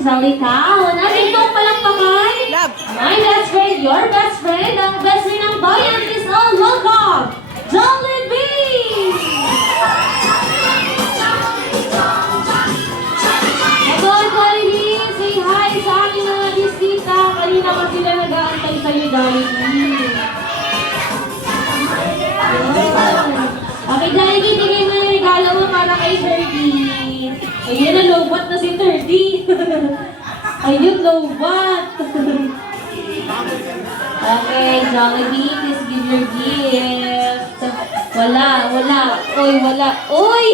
Salita. Natin itong palakpakan. My best friend, your best friend, ang best friend ng bayan is all welcome, Jollibee! Hello, Jollibee! Say hi sa aking mga bisita. Kanina pa sila nag-aantay sa'yo, Jollibee. Okay, Jollibee, tingin mo yung regalo mo para kay 30. Ayan na, lobat na si 30. Ayun, lobat. Okay, Jollibee, please give your gift. Wala. Oy, wala. Oy!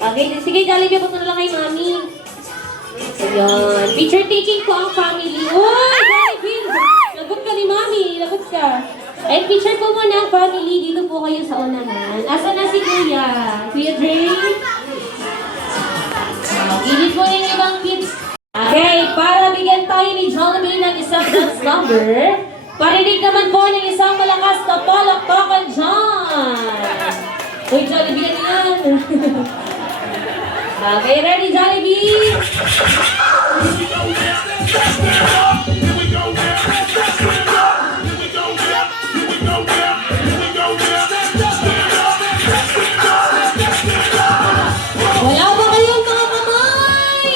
Okay, sige, Jollibee, punta na lang kay Mami. Ayan. Picture taking po ang family. Oy, Jollibee! Lagot ka ni Mami. Lagot ka. Eh, picture po muna ang family. Dito po kayo sa unahan. Asa na si Kuya? Kuya Dre? Gilid po yung ibang kids. Okay, para bigyan tayo ni Jollibee ng isang dance number, parinig naman po ng isang malakas na palakpakan dyan. Uy, Jollibee, ano yan? Okay, ready, Jollibee? Wala ba kayong mga kamay?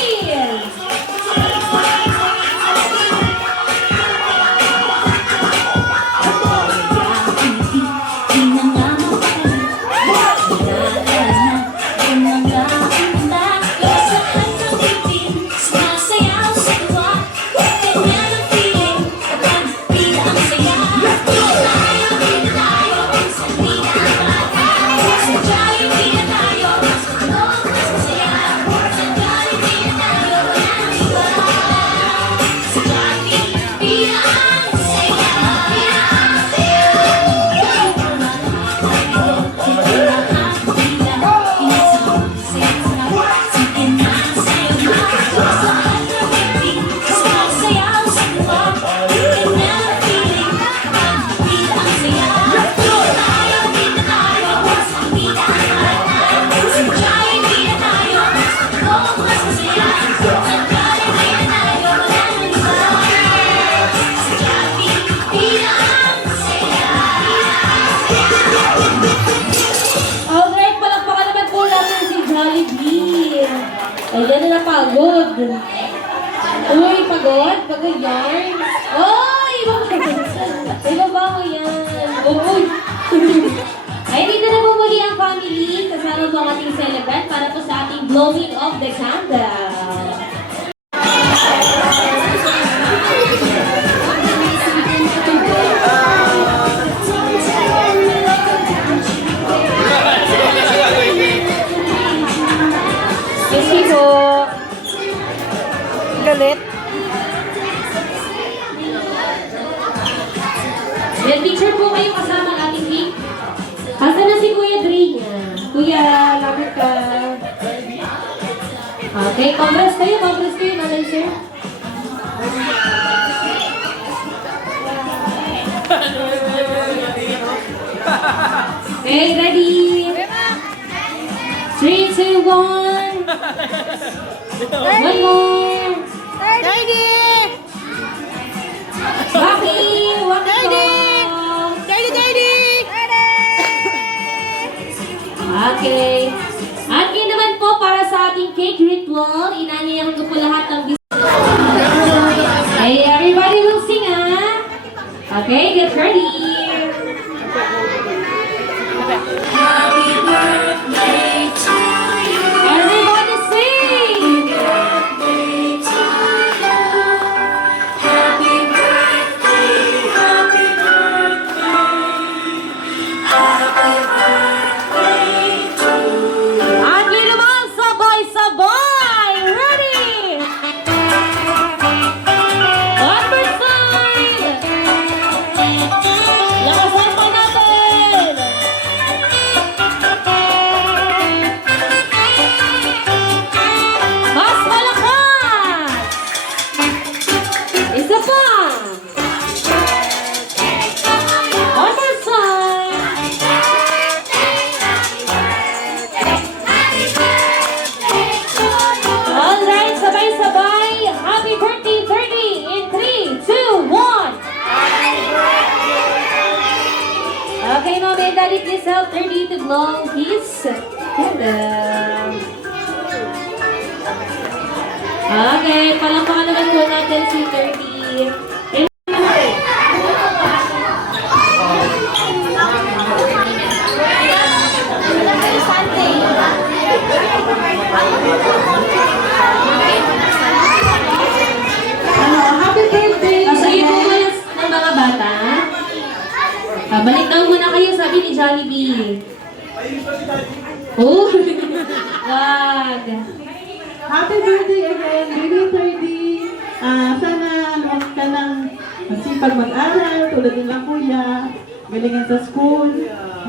Ayan na napagod. Uy, pagod? Pagod yan? Uy! Ibaba mo yan. Uy! Ay, dito na po muli ang family. Kasama po ang ating celebrant para po sa ating blowing of the candle. Galit. May picture po kayo kasama ang ating cake. Asa na si Kuya Dre niya? Kuya, lapit ka. Okay, congress kayo, nanay sir. Okay, ready? 3, 2, 1. One more. Daddy! Baki! Daddy! Daddy! Okay. At yun naman po para sa ating cake ritual, inanyayahan ko po lahat ng Hey, everybody will sing, ah? Okay, get ready. Happy birthday to you. Everybody sing! Happy birthday to you. Happy birthday, happy birthday. Happy birthday to you. Jollibee, please help 30 to blow his candle. Okay, palakpakan naman po natin si 30. Happy birthday! Sige po muna ng mga bata. Balik daw muna kayo, sabi ni Jollibee. Oh! Wag! Happy birthday again, baby 30. Sana huwag ka ng masipag mag-aral, tulad ng kuya. Galingan sa school.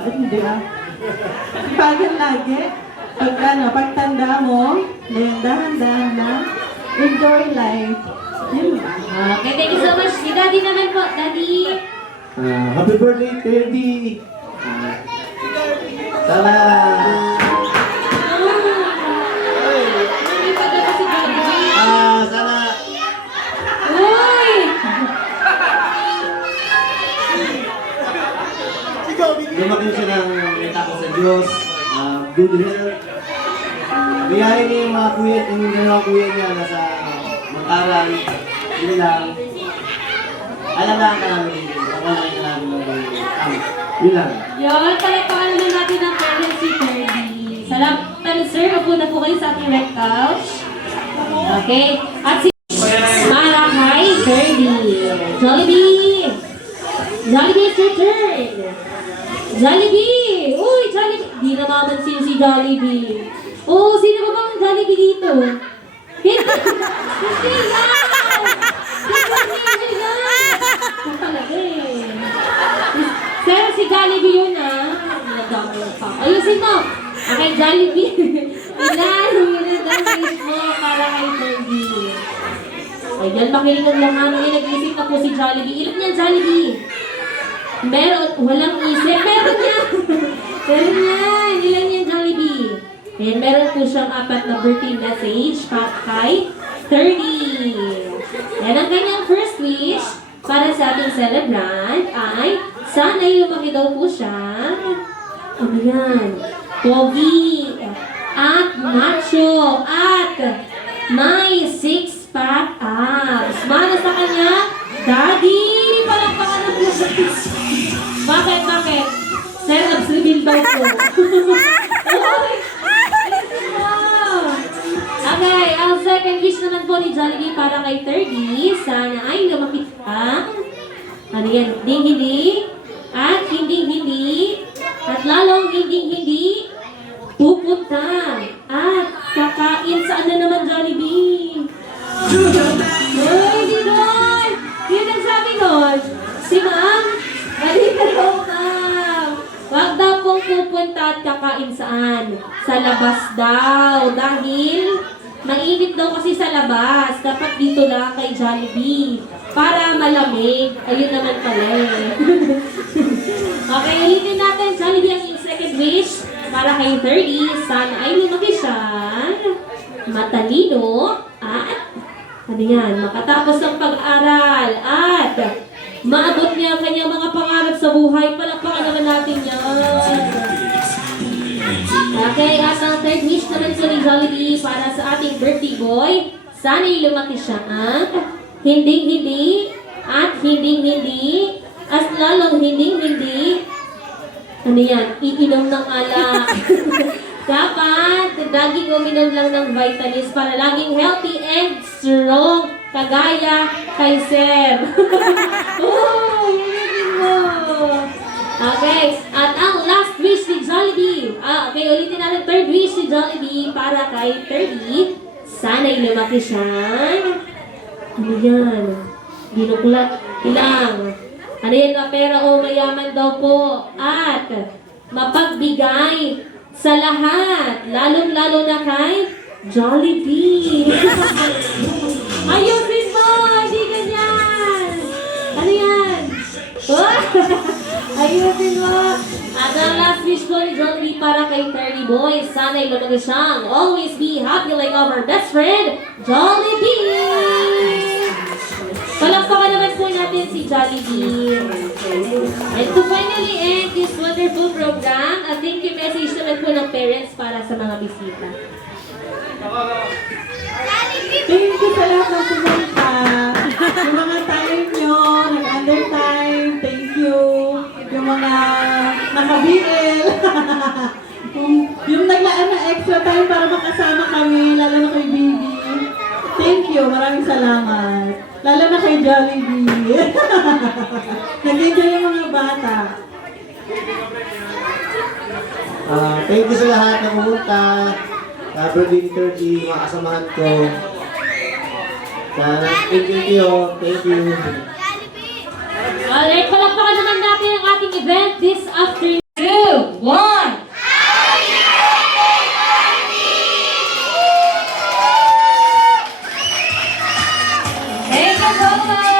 At hindi ba? Sipagan lagi. Pagtanda mo, ngayon dahan-dahan na, enjoy life. Yun ba? Okay, thank you so much. Si Daddy naman po. Daddy! Happy birthday, Teddy! Sana Hindi pa daw si Jollibee. sana Uy! lumaki siya ng may takot sa Diyos, good health. Biyahin niya yung mga kuya niya na sa mag-aral, yun lang. Alagaan ka namin, pakawalan ka namin ng yun lang. Yun, palagpakan naman natin ang kanya si Kirby. Salamat, sir. Mapunta po kayo sa ating red couch. Okay. At si Marakay Kirby. Jollibee! Jollibee, it's your turn! Jollibee! Uy, Jollibee! Di namamansin si Jollibee. Oh, sino ba bang Jollibee dito? Hindi! Hindi yan! Hindi yan! Ang talaga eh. Sir, si Jollibee yun ah. Nadami pa. Ayusin mo! Okay, Jollibee. Ilan yung nag-wish mo para kay Kirby. Ay, dyan makilingan lang ano yung nag-isip na po si Jollibee. Ilan yan, Jollibee? Meron, walang isip. Meron yan! Meron yan! Ilan yan, Jollibee? And meron po siyang 4 na birthday message para kay 30. Yan ang kanyang first wish para sa ating celebrant ay sana'y lumaki daw po siya. Ano yan? Pogi at macho at may 6-pack abs. Para sa kanya, Daddy! Palakpakan ng puso. Bakit? Bakit? Sir, abs reveal daw po. Okay, ang second wish naman po ni Jollibee para kay 30, sana ay lumaki ang ano yan, hindi, at hindi, at lalong hindi, pupunta at kakain sa ano naman Jollibee. Uy, di doon! Yun ang sabi nun. Si ma'am, balita daw ma'am. Huwag daw pong pupunta at kakain saan? Sa labas daw. Dahil mainit daw kasi sa labas. Dapat dito lang kay Jollibee. Para malamig. Ayun naman pala eh. Okay, ulitin natin. Jollibee ang iyong second wish. Para kay 30, sana ay lumaki siya. Matalino. At ano yan? Makatapos ng pag-aral. At maabot niya ang kanyang mga pangarap sa buhay. Palakpakan naman natin yan. Okay, at ang third wish naman sa ni Jollibee para sa ating birthday boy. Sana'y lumaki siya ang hindi, at hindi, at lalong hindi. Ano yan? Iinom ng alak. Dapat, laging uminom lang ng vitamins para laging healthy and strong. Kagaya kay Sir. Oh, yun mo. Okay, at ang last wish ni Jollibee. Okay, ulitin natin third wish ni Jollibee para kay 30. Sana'y lumaki siya. Ano yan? Binuklat. Ilang. Ano yan na pera o mayaman daw po. At mapagbigay sa lahat. Lalong-lalo na kay Jollibee. Ayusin mo! Hindi ganyan! Ano yan? Ayusin mo! At ang last wish ko ni Jollibee para kay 30 boys. Sana'y lumaki siyang always be happy like our best friend, Jollibee! Palakpakan naman po natin si Jollibee. And to finally end this wonderful program, a thank you message naman po ng parents para sa mga bisita. Thank you sa lahat ng pumunta. Yung mga time nyo, nag-undertime, thank you. Yung mga naka-BL. yung naglaan na extra time para makasama kami, lalo na kay Bibi. Thank you, maraming salamat. Lalo na kay Jollibee. Nag-enjoy yung mga bata. Thank you sa lahat na pumunta. Birthday ni 30, mga kasamahan ko. Thank you. Alright, palakpakan naman natin ang ating event this afternoon. 2, 1! Thank you so much!